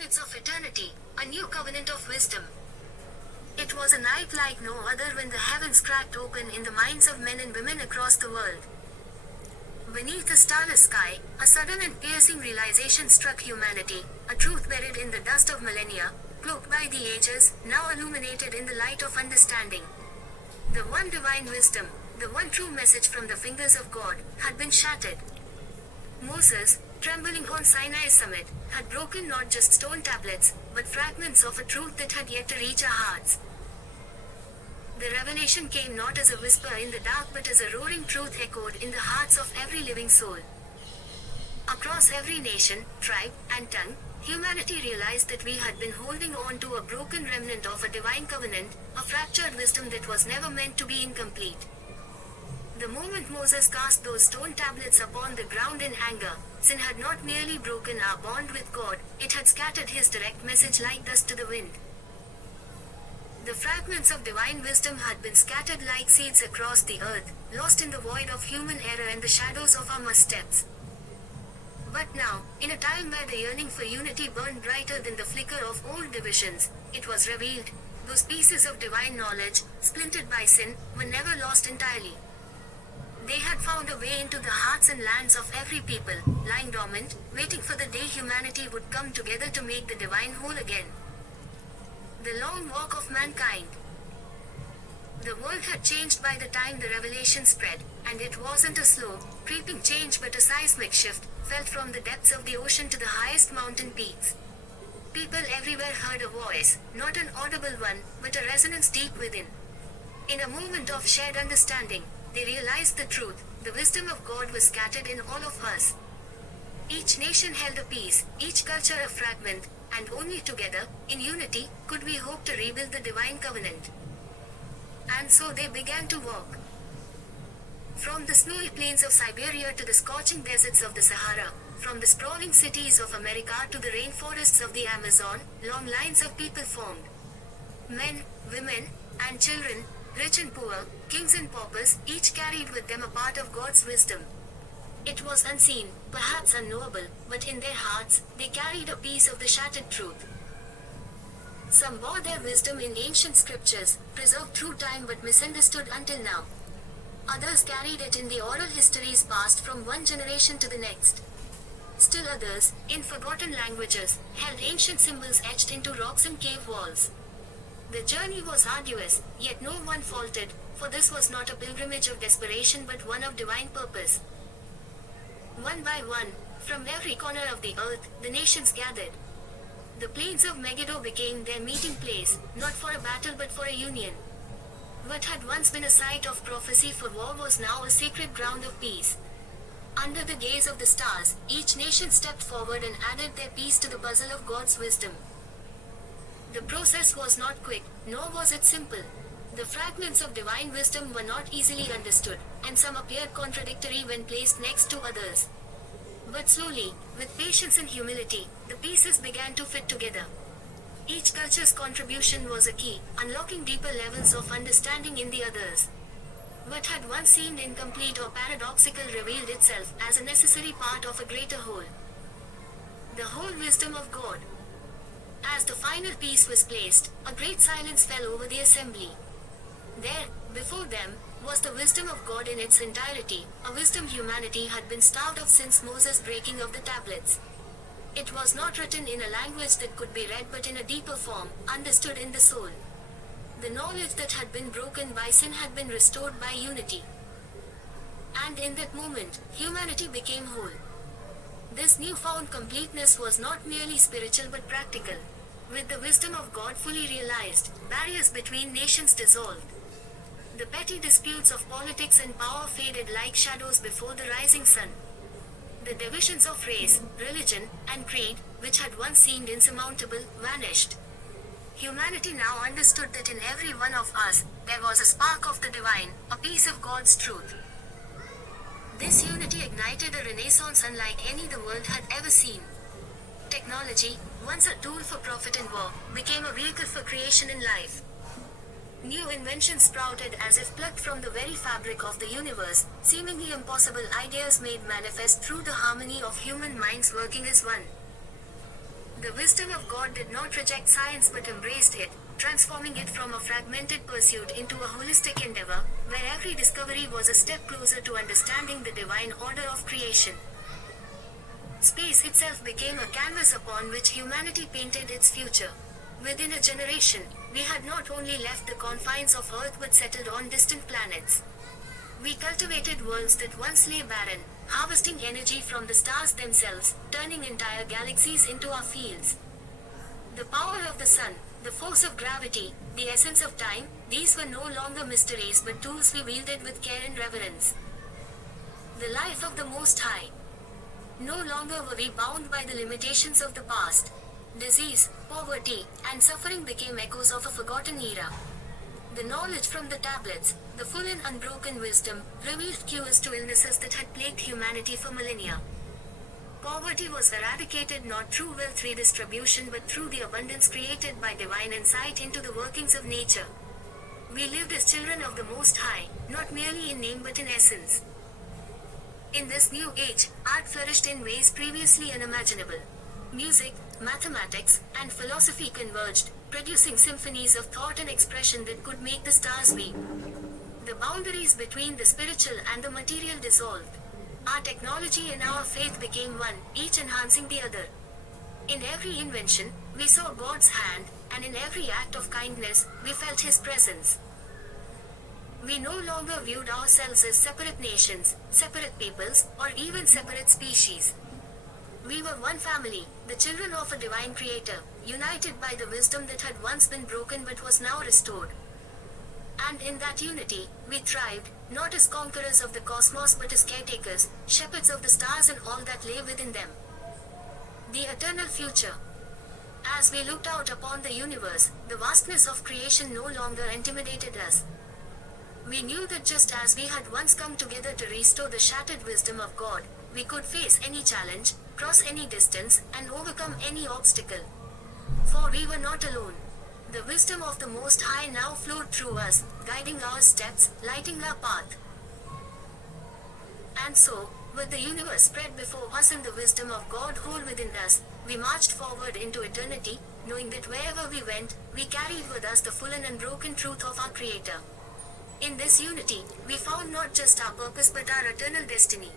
tablets of eternity, a new covenant of wisdom. It was a night like no other when the heavens cracked open in the minds of men and women across the world. Beneath a starless sky, a sudden and piercing realization struck humanity, a truth buried in the dust of millennia, cloaked by the ages, now illuminated in the light of understanding. The one divine wisdom, the one true message from the fingers of God, had been shattered. Moses, trembling on Sinai's summit, had broken not just stone tablets, but fragments of a truth that had yet to reach our hearts. The revelation came not as a whisper in the dark but as a roaring truth echoed in the hearts of every living soul. Across every nation, tribe, and tongue, humanity realized that we had been holding on to a broken remnant of a divine covenant, a fractured wisdom that was never meant to be incomplete. The moment Moses cast those stone tablets upon the ground in anger, sin had not merely broken our bond with God, it had scattered his direct message like dust to the wind. The fragments of divine wisdom had been scattered like seeds across the earth, lost in the void of human error and the shadows of our missteps. But now, in a time where the yearning for unity burned brighter than the flicker of old divisions, it was revealed, those pieces of divine knowledge, splintered by sin, were never lost entirely. They had found a way into the hearts and lands of every people, lying dormant, waiting for the day humanity would come together to make the divine whole again. The long walk of mankind. The world had changed by the time the revelation spread, and it wasn't a slow, creeping change but a seismic shift, felt from the depths of the ocean to the highest mountain peaks. People everywhere heard a voice, not an audible one, but a resonance deep within. In a moment of shared understanding, they realized the truth, the wisdom of God was scattered in all of us. Each nation held a piece, each culture a fragment, and only together, in unity, could we hope to rebuild the divine covenant. And so they began to walk. From the snowy plains of Siberia to the scorching deserts of the Sahara, from the sprawling cities of America to the rainforests of the Amazon, long lines of people formed. Men, women, and children, rich and poor, kings and paupers, each carried with them a part of God's wisdom. It was unseen, perhaps unknowable, but in their hearts, they carried a piece of the shattered truth. Some bore their wisdom in ancient scriptures, preserved through time but misunderstood until now. Others carried it in the oral histories passed from one generation to the next. Still others, in forgotten languages, held ancient symbols etched into rocks and cave walls. The journey was arduous, yet no one faltered, for this was not a pilgrimage of desperation but one of divine purpose. One by one, from every corner of the earth, the nations gathered. The plains of Megiddo became their meeting place, not for a battle but for a union. What had once been a site of prophecy for war was now a sacred ground of peace. Under the gaze of the stars, each nation stepped forward and added their piece to the puzzle of God's wisdom. The process was not quick, nor was it simple. The fragments of divine wisdom were not easily understood, and some appeared contradictory when placed next to others. But slowly, with patience and humility, the pieces began to fit together. Each culture's contribution was a key, unlocking deeper levels of understanding in the others. What had once seemed incomplete or paradoxical revealed itself as a necessary part of a greater whole. The whole wisdom of God. As the final piece was placed, a great silence fell over the assembly. There, before them, was the wisdom of God in its entirety, a wisdom humanity had been starved of since Moses' breaking of the tablets. It was not written in a language that could be read but in a deeper form, understood in the soul. The knowledge that had been broken by sin had been restored by unity. And in that moment, humanity became whole. This newfound completeness was not merely spiritual but practical. With the wisdom of God fully realized, barriers between nations dissolved. The petty disputes of politics and power faded like shadows before the rising sun. The divisions of race, religion, and creed, which had once seemed insurmountable, vanished. Humanity now understood that in every one of us, there was a spark of the divine, a piece of God's truth. This unity ignited a renaissance unlike any the world had ever seen. Technology, once a tool for profit and war, became a vehicle for creation and life. New inventions sprouted as if plucked from the very fabric of the universe, seemingly impossible ideas made manifest through the harmony of human minds working as one. The wisdom of God did not reject science but embraced it, transforming it from a fragmented pursuit into a holistic endeavor, where every discovery was a step closer to understanding the divine order of creation. Space itself became a canvas upon which humanity painted its future. Within a generation, we had not only left the confines of Earth but settled on distant planets. We cultivated worlds that once lay barren, harvesting energy from the stars themselves, turning entire galaxies into our fields. The power of the sun, the force of gravity, the essence of time, these were no longer mysteries but tools we wielded with care and reverence. The life of the Most High. No longer were we bound by the limitations of the past. Disease, poverty, and suffering became echoes of a forgotten era. The knowledge from the tablets, the full and unbroken wisdom, revealed cures to illnesses that had plagued humanity for millennia. Poverty was eradicated not through wealth redistribution but through the abundance created by divine insight into the workings of nature. We lived as children of the Most High, not merely in name but in essence. In this new age, art flourished in ways previously unimaginable. Music, mathematics, and philosophy converged, producing symphonies of thought and expression that could make the stars weep. The boundaries between the spiritual and the material dissolved. Our technology and our faith became one, each enhancing the other. In every invention, we saw God's hand, and in every act of kindness, we felt His presence. We no longer viewed ourselves as separate nations, separate peoples, or even separate species. We were one family, the children of a divine creator, united by the wisdom that had once been broken but was now restored. And in that unity, we thrived, not as conquerors of the cosmos but as caretakers, shepherds of the stars and all that lay within them. The eternal future. As we looked out upon the universe, the vastness of creation no longer intimidated us. We knew that just as we had once come together to restore the shattered wisdom of God, we could face any challenge, cross any distance, and overcome any obstacle. For we were not alone. The wisdom of the Most High now flowed through us, guiding our steps, lighting our path. And so, with the universe spread before us and the wisdom of God whole within us, we marched forward into eternity, knowing that wherever we went, we carried with us the full and unbroken truth of our Creator. In this unity, we found not just our purpose but our eternal destiny.